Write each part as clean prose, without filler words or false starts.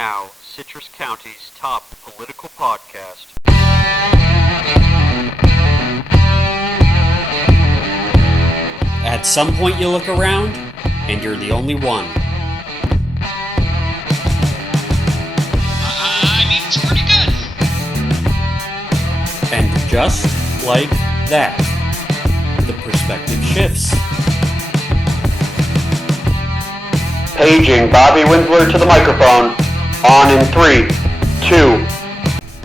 now Citrus County's top political podcast. At some point you look around, and you're the only one. It's pretty good. And just like that, the perspective shifts. Paging Bobby Winsler to the microphone. On in 3, 2.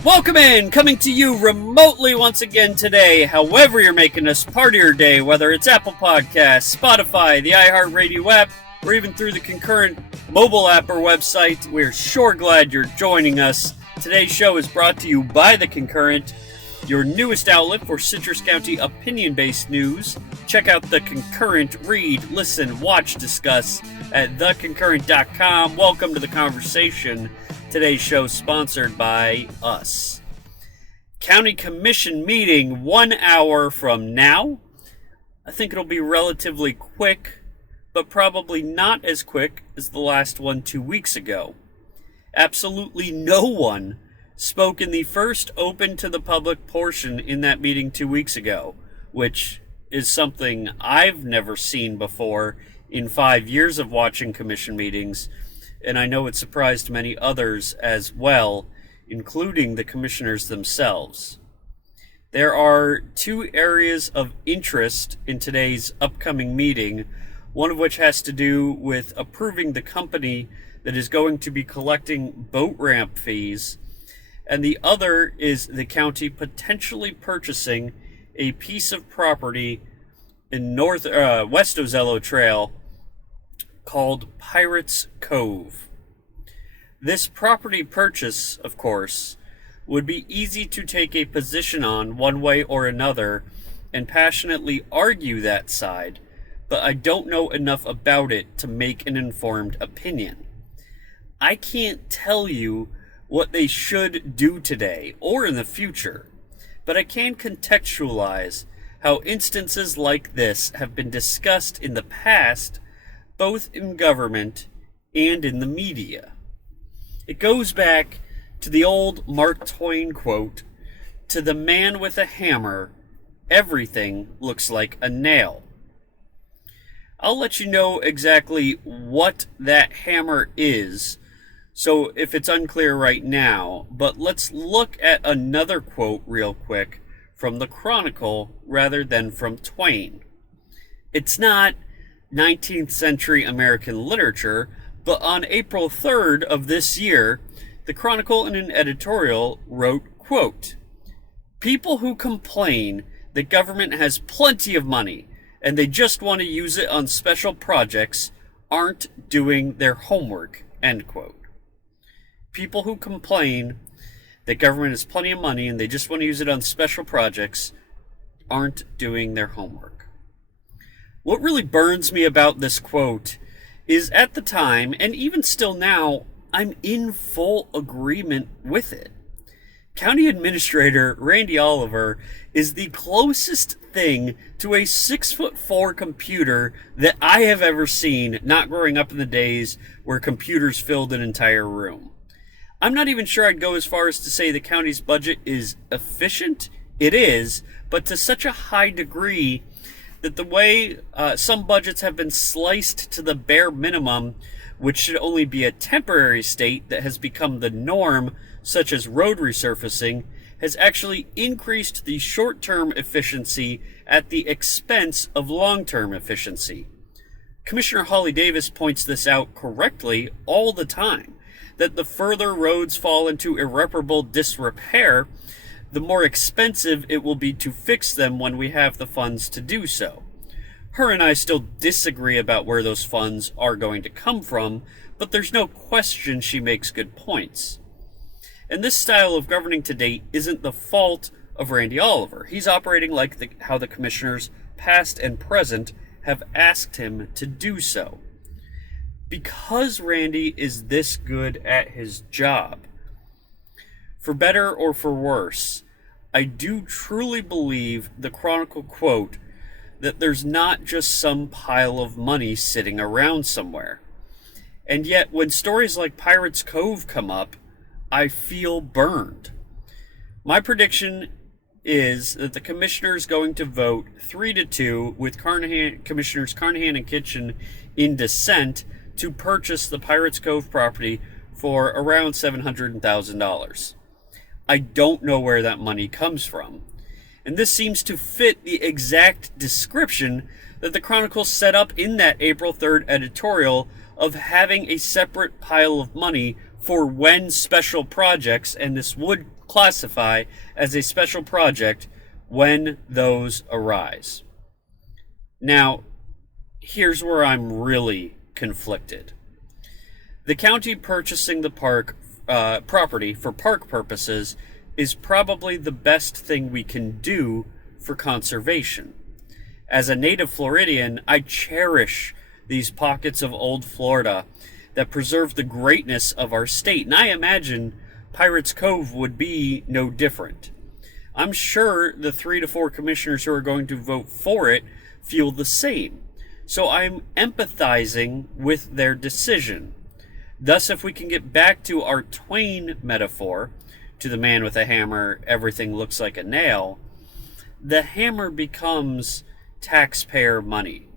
Welcome in, coming to you remotely once again today, however you're making this part of your day, whether it's Apple Podcasts, Spotify, the iHeartRadio app, or even through the Concurrent mobile app or website. We're sure glad you're joining us. Today's show is brought to you by the Concurrent, your newest outlet for Citrus County opinion-based news. Check out the Concurrent, read, listen, watch, discuss at theconcurrent.com. Welcome to the conversation. Today's show sponsored by us. County Commission meeting 1 hour from now. I think it'll be relatively quick, but probably not as quick as the last one 2 weeks ago. Absolutely no one spoke in the first open to the public portion in that meeting 2 weeks ago, which is something I've never seen before in 5 years of watching commission meetings, and I know it surprised many others as well, including the commissioners themselves. There are two areas of interest in today's upcoming meeting, one of which has to do with approving the company that is going to be collecting boat ramp fees, and the other is the county potentially purchasing a piece of property in West Ozello Trail called Pirates Cove. This property purchase, of course, would be easy to take a position on one way or another and passionately argue that side, but I don't know enough about it to make an informed opinion. I can't tell you what they should do today or in the future, but I can contextualize how instances like this have been discussed in the past, both in government and in the media. It goes back to the old Mark Twain quote, "To the man with a hammer, everything looks like a nail." I'll let you know exactly what that hammer is, so if it's unclear right now, but let's look at another quote real quick from the Chronicle rather than from Twain. It's not 19th century American literature, but on April 3rd of this year, the Chronicle in an editorial wrote, quote, "People who complain that government has plenty of money and they just want to use it on special projects aren't doing their homework," end quote. People who complain that government has plenty of money and they just want to use it on special projects aren't doing their homework. What really burns me about this quote is at the time, and even still now, I'm in full agreement with it. County Administrator Randy Oliver is the closest thing to a 6'4" computer that I have ever seen, not growing up in the days where computers filled an entire room. I'm not even sure I'd go as far as to say the county's budget is efficient. It is, but to such a high degree that the way some budgets have been sliced to the bare minimum, which should only be a temporary state that has become the norm, such as road resurfacing, has actually increased the short-term efficiency at the expense of long-term efficiency. Commissioner Holly Davis points this out correctly all the time, that the further roads fall into irreparable disrepair, the more expensive it will be to fix them when we have the funds to do so. Her and I still disagree about where those funds are going to come from, but there's no question she makes good points. And this style of governing to date isn't the fault of Randy Oliver. He's operating like how the commissioners, past and present, have asked him to do so. Because Randy is this good at his job, for better or for worse, I do truly believe the Chronicle quote that there's not just some pile of money sitting around somewhere. And yet, when stories like Pirates Cove come up, I feel burned. My prediction is that the commissioner is going to vote 3-2 with Commissioners Carnahan and Kitchen in dissent to purchase the Pirates Cove property for around $700,000. I don't know where that money comes from. And this seems to fit the exact description that the Chronicle set up in that April 3rd editorial of having a separate pile of money for when special projects, and this would classify as a special project when those arise. Now, here's where I'm really conflicted. The county purchasing the park property for park purposes is probably the best thing we can do for conservation. As a native Floridian, I cherish these pockets of old Florida that preserve the greatness of our state, and I imagine Pirates Cove would be no different. I'm sure the 3-4 commissioners who are going to vote for it feel the same, so I'm empathizing with their decision. Thus, if we can get back to our Twain metaphor, to the man with a hammer, everything looks like a nail, the hammer becomes taxpayer money.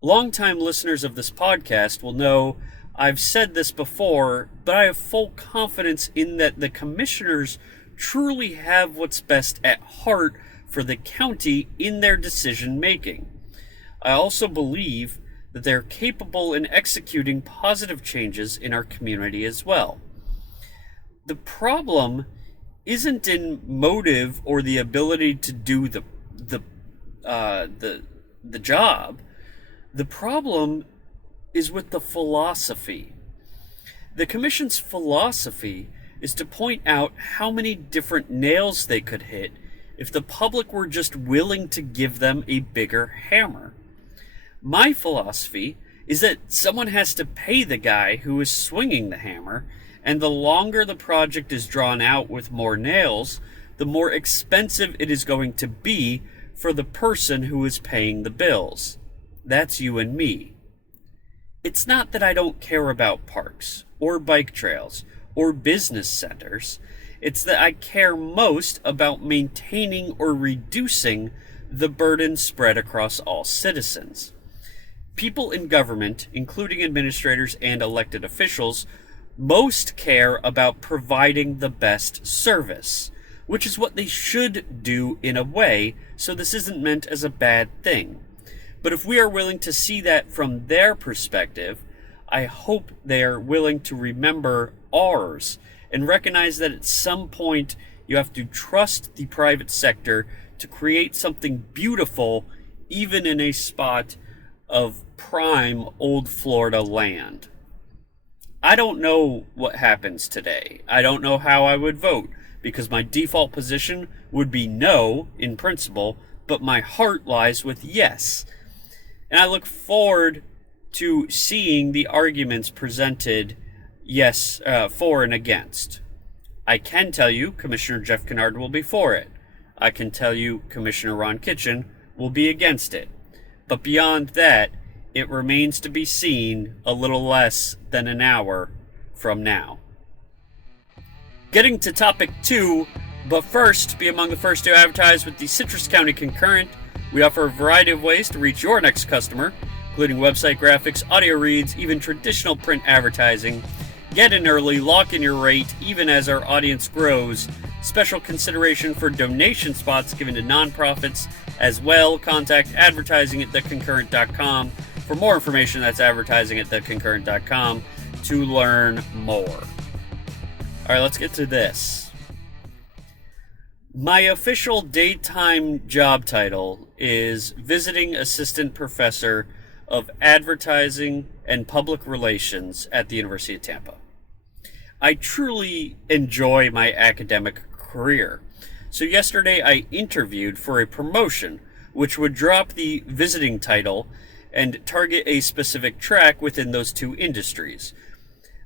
Longtime listeners of this podcast will know I've said this before, but I have full confidence in that the commissioners truly have what's best at heart for the county in their decision making. I also believe that they're capable in executing positive changes in our community as well. The problem isn't in motive or the ability to do the job. The problem is with the philosophy. The commission's philosophy is to point out how many different nails they could hit if the public were just willing to give them a bigger hammer. My philosophy is that someone has to pay the guy who is swinging the hammer, and the longer the project is drawn out with more nails, the more expensive it is going to be for the person who is paying the bills. That's you and me. It's not that I don't care about parks, or bike trails, or business centers. It's that I care most about maintaining or reducing the burden spread across all citizens. People in government, including administrators and elected officials, most care about providing the best service, which is what they should do in a way, so this isn't meant as a bad thing. But if we are willing to see that from their perspective, I hope they are willing to remember ours and recognize that at some point you have to trust the private sector to create something beautiful, even in a spot of prime old Florida land. I don't know what happens today. I don't know how I would vote, because my default position would be no in principle, but my heart lies with yes. And I look forward to seeing the arguments presented yes, for and against. I can tell you Commissioner Jeff Kennard will be for it. I can tell you Commissioner Ron Kitchen will be against it. But beyond that, it remains to be seen a little less than an hour from now. Getting to topic 2, but first, be among the first to advertise with the Citrus County Concurrent. We offer a variety of ways to reach your next customer, including website graphics, audio reads, even traditional print advertising. Get in early, lock in your rate, even as our audience grows. Special consideration for donation spots given to nonprofits as well. Contact advertising@theconcurrent.com. For more information, that's advertising@theconcurrent.com to learn more. All right, let's get to this. My official daytime job title is Visiting Assistant Professor of Advertising and Public Relations at the University of Tampa. I truly enjoy my academic career. So yesterday I interviewed for a promotion which would drop the visiting title and target a specific track within those two industries.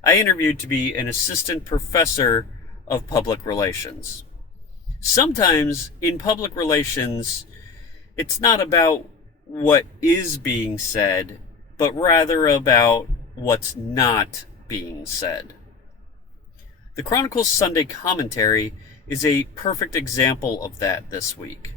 I interviewed to be an assistant professor of public relations. Sometimes in public relations, it's not about what is being said, but rather about what's not being said. The Chronicle's Sunday commentary is a perfect example of that this week.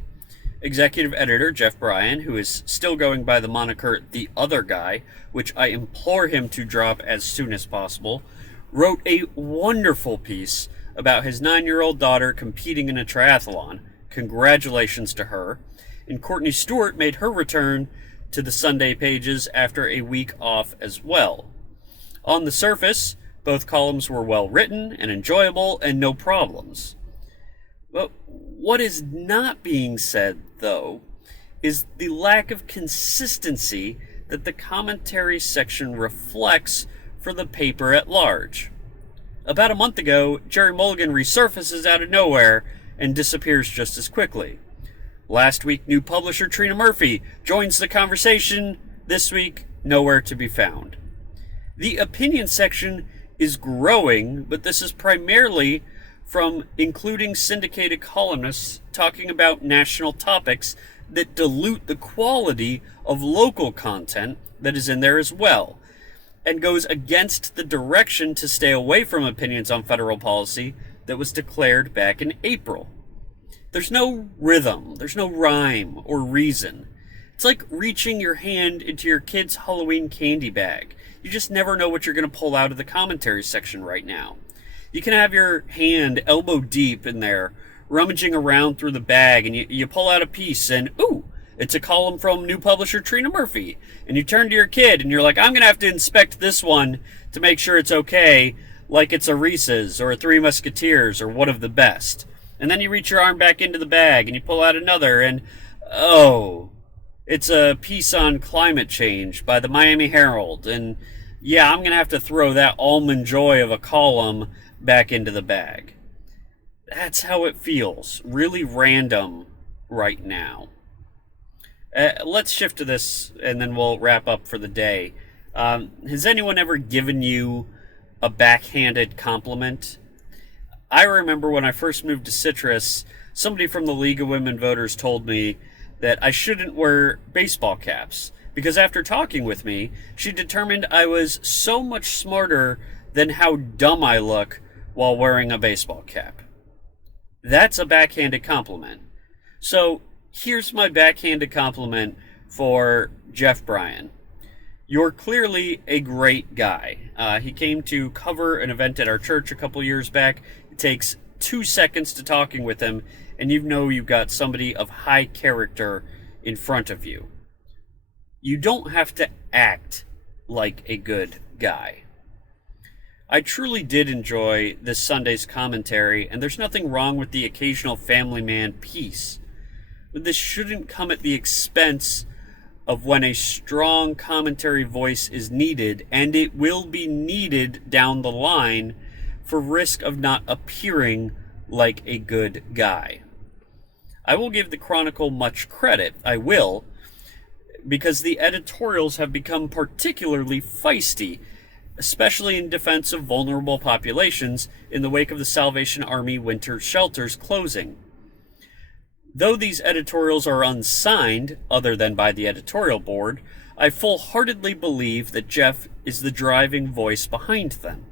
Executive editor Jeff Bryan, who is still going by the moniker The Other Guy, which I implore him to drop as soon as possible, wrote a wonderful piece about his 9-year-old daughter competing in a triathlon. Congratulations to her. And Courtney Stewart made her return to the Sunday pages after a week off as well. On the surface, both columns were well written and enjoyable and no problems. But what is not being said, though, is the lack of consistency that the commentary section reflects for the paper at large. About a month ago, Jerry Mulligan resurfaces out of nowhere and disappears just as quickly. Last week, new publisher Trina Murphy joins the conversation. This week, nowhere to be found. The opinion section is growing, but this is primarily from including syndicated columnists talking about national topics that dilute the quality of local content that is in there as well, and goes against the direction to stay away from opinions on federal policy that was declared back in April. There's no rhythm, there's no rhyme or reason. It's like reaching your hand into your kid's Halloween candy bag. You just never know what you're going to pull out of the commentary section right now. You can have your hand elbow deep in there, rummaging around through the bag, and you pull out a piece, and ooh, it's a column from new publisher Trina Murphy. And you turn to your kid, and you're like, I'm going to have to inspect this one to make sure it's okay, like it's a Reese's or a Three Musketeers or one of the best. And then you reach your arm back into the bag, and you pull out another, and oh, it's a piece on climate change by the Miami Herald. And yeah, I'm going to have to throw that almond joy of a column back into the bag. That's how it feels. Really random right now. Let's shift to this, and then we'll wrap up for the day. Has anyone ever given you a backhanded compliment? I remember when I first moved to Citrus, somebody from the League of Women Voters told me that I shouldn't wear baseball caps, because after talking with me, she determined I was so much smarter than how dumb I look while wearing a baseball cap. That's a backhanded compliment. So here's my backhanded compliment for Jeff Bryan. You're clearly a great guy. He came to cover an event at our church a couple years back. It takes 2 seconds to talking with him, and you know you've got somebody of high character in front of you. You don't have to act like a good guy. I truly did enjoy this Sunday's commentary, and there's nothing wrong with the occasional family man piece. But this shouldn't come at the expense of when a strong commentary voice is needed, and it will be needed down the line for risk of not appearing like a good guy. I will give the Chronicle much credit, I will, because the editorials have become particularly feisty, especially in defense of vulnerable populations in the wake of the Salvation Army winter shelters closing. Though these editorials are unsigned, other than by the editorial board, I full-heartedly believe that Jeff is the driving voice behind them.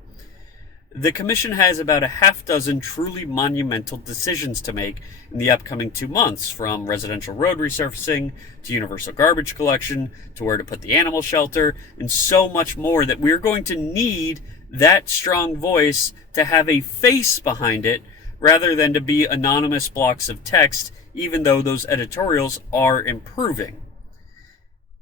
The Commission has about a half-dozen truly monumental decisions to make in the upcoming 2 months, from residential road resurfacing to universal garbage collection to where to put the animal shelter, and so much more, that we're going to need that strong voice to have a face behind it rather than to be anonymous blocks of text, even though those editorials are improving.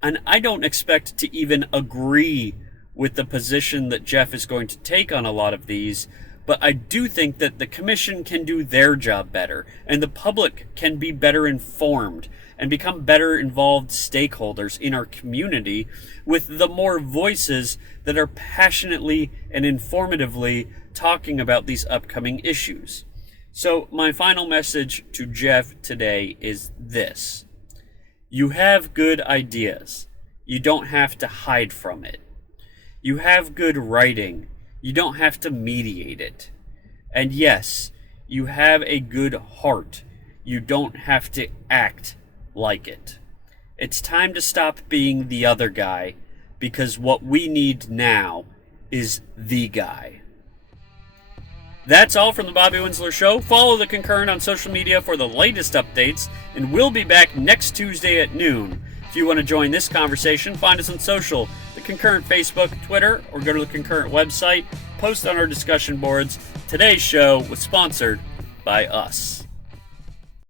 And I don't expect to even agree with the position that Jeff is going to take on a lot of these, but I do think that the Commission can do their job better, and the public can be better informed and become better involved stakeholders in our community with the more voices that are passionately and informatively talking about these upcoming issues. So my final message to Jeff today is this: you have good ideas. You don't have to hide from it. You have good writing. You don't have to mediate it. And yes, you have a good heart. You don't have to act like it. It's time to stop being the other guy because what we need now is the guy. That's all from the Bobby Winsler Show. Follow the Concurrent on social media for the latest updates, and we'll be back next Tuesday at noon. If you want to join this conversation, find us on social, the Concurrent Facebook, Twitter, or go to the Concurrent website, post on our discussion boards. Today's show was sponsored by us.